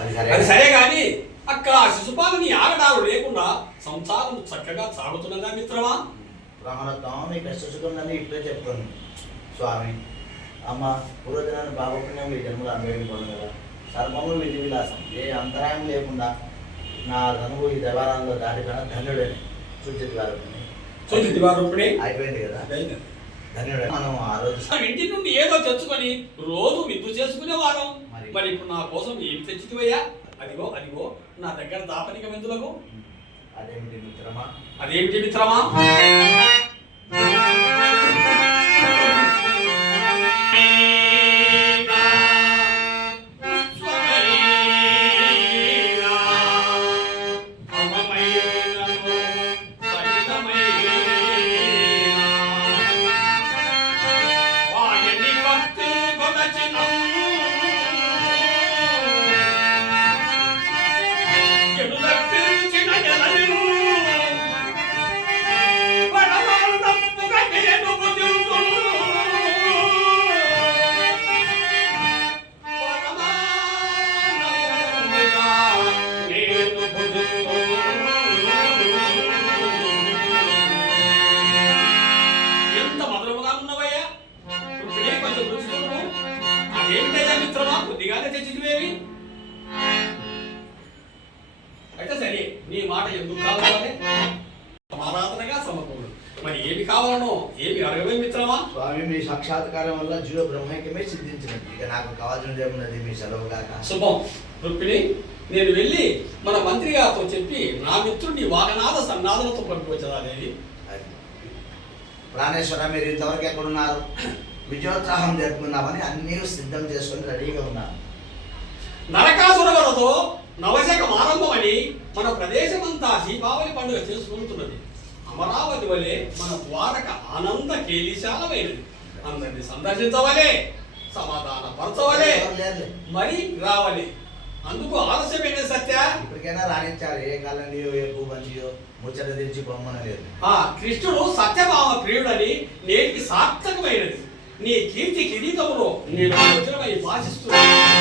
అది సరే గాని అక్కడ ఆ శిశుపాలని ఆగడాలు లేకుండా సంసారం చక్కగా సాగుతున్నదా మిత్రమా? బ్రహ్మరత్నం మీ కష్ట సుఖందని ఇప్పుడే చెప్తాను స్వామి. అమ్మ పూర్వజనాన్ని బాబపుణ్యం మీ జన్మలు అనుభవించుకోండి కదా. సర్వము విధి విలాసం ఏ అంతరాయం లేకుండా నా ధనువు ఈ దేవాలయంలో దాటిపోయిన ధన్యుడని సూచితి వారూపిణి అయిపోయింది కదా. ధన్యుడు మనం ఆ రోజు ఇంటి నుండి ఏదో తెచ్చుకొని రోజు విందు చేసుకునేవారం. మరి ఇప్పుడు నా కోసం ఏమి తెచ్చితివయ్యా? అదిగో అదిగో నా దగ్గర దాపనిక విందులకు. అదేమిటి మిత్రమా? అదేమిటి మిత్రమా? అయితే సరే, నీ మాట ఎందుకు కావాలి? సమారాధనగా సమకూరు. మరి ఏమి కావాలనో ఏమి అడగవే మిత్రమా? స్వామి మీ సాక్షాత్కారం వల్ల జీవ బ్రహ్మైక్యమే సిద్ధించినది. ఇక నాకు కావాల్సినది ఏమున్నది మీ సెలవు కాక. శుభం. రుక్మిణి, నేను వెళ్ళి మన మంత్రి గారితో చెప్పి నా మిత్రుడిని వాగనాథ సన్నాదులతో పంపించదాలేవి. ప్రాణేశ్వర మీరు ఇంతవరకు ఎక్కడున్నారు? విజయోత్సాహం జరుపుకుందామని అన్నీ సిద్ధం చేసుకొని రెడీగా ఉన్నాను. నరకాసుర వధతో నవశకం ఆరంభమని మన ప్రదేశమంతా దీపావళి పండుగ చేసుకుంటున్నది. అమరావతి వలె మన ద్వారక ఆనంద కేలిశాలమైనది. అందరినీ సందర్శించవలే, సమాధాన పరచవలే, మరి రావాలి. అందుకు ఆలస్యమైన సత్య. ఇప్పటికైనా రాణించారు. ఏ కాలండియో ఏ భూబందియో ముచ్చట తెచ్చి బొమ్మనలేదు. కృష్ణుడు సత్యభామ ప్రియుడని నేటికి సార్థకమైనది. నీ కీర్తి కిరీటములో నేను వజ్రమై భాషిస్తున్నాను.